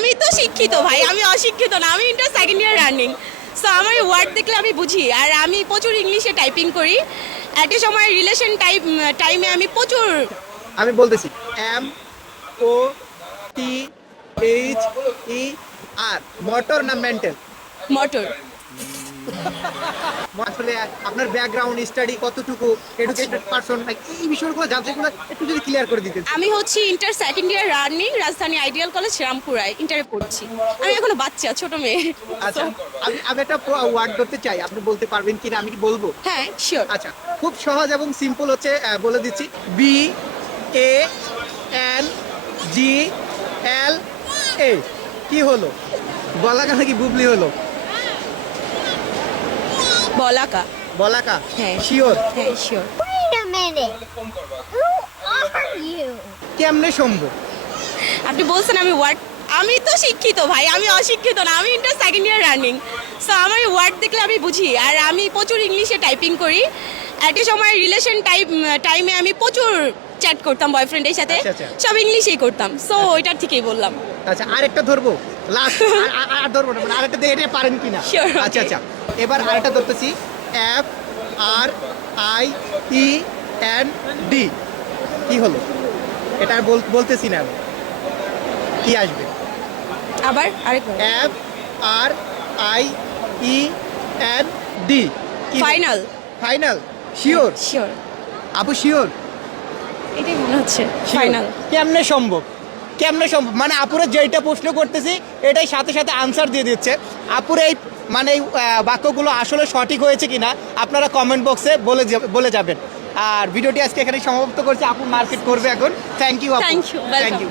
আমি তো শিক্ষিত ভাই, আমি অশিক্ষিত না, আমি inter second year running. So আমার ওয়ার্ড দেখলে আমি বুঝি, আর আমি প্রচুর ইংলিশে টাইপিং করি। একটা সময় রিলেশন টাইমে আমি প্রচুর আমি বলতেছি MOTHER, মোটর না মেন্টাল? মোটর। আসলে আপনার ব্যাকগ্রাউন্ড স্টাডি কতটুকু, এডুকেটেড পারসন, এই বিষয়গুলো জানতে একটু যদি ক্লিয়ার করে দিতেন। আমি হচ্ছি ইন্টার সেকেন্ড ইয়ার রানিং, রাজধানী আইডিয়াল কলেজ রামপুরায় ইন্টারে পড়ছি। আমি এখনো বাচ্চা, ছোট মেয়ে। আচ্ছা, আমি একটা ওয়ার্ড করতে চাই, আপনি বলতে পারবেন কিনা আমি কি বলবো? হ্যাঁ, শিওর। আচ্ছা, খুব সহজ এবং সিম্পল হচ্ছে, বলে দিচ্ছি। BANGLA। কি হলো? বলাকা নাকি বুবলি হলো? বলাকা। বলাকা? হ্যাঁ। শিওর? হ্যাঁ, sure. Wait a minute. Who are you? কেমনে সম্ভব? আপনি বলছেন আমি ওয়ার্ড, আমি তো শিক্ষিত ভাই, আমি অশিক্ষিত না, আমি inter second year running. So আমার ওয়ার্ড দেখলে আমি বুঝি, আর আমি প্রচুর ইংলিশে টাইপিং করি। একটা সময় রিলেশন টাইমে আমি প্রচুর চ্যাট করতাম বয়ফ্রেন্ডের সাথে, আচ্ছা, আচ্ছা। সব ইংলিশেই করতাম। সো ওইটার থেকেই বললাম। আচ্ছা, আরেকটা ধরবো, লাস্ট। আর ধরবো না, মানে আরেকটা দিয়ে এটা পারেন কিনা? Sure, okay. আচ্ছা আচ্ছা, এবার আরেকটা ধরতেছি। FRIEND। কি হলো? এটা আর বলতেছি না আমি। কি আসবে? আবার আরেকবার। FRIEND। Final. Final? Sure? Sure, আপু শিওর? এটাই মনে হচ্ছে ফাইনাল। কেমনে সম্ভব? কেমনে সম্ভব? মানে আপুরে যেটা প্রশ্ন করতেছি এটাই সাথে সাথে আনসার দিয়ে দিচ্ছে। আপুরে এই মানে এই বাক্যগুলো আসলে সঠিক হয়েছে কিনা আপনারা কমেন্ট বক্সে বলে যাবেন। আর ভিডিওটি আজকে এখানে সমাপ্ত করছি। আপু মার্কেট করবে এখন। থ্যাংক ইউ আপু। Thank you, welcome. Thank you.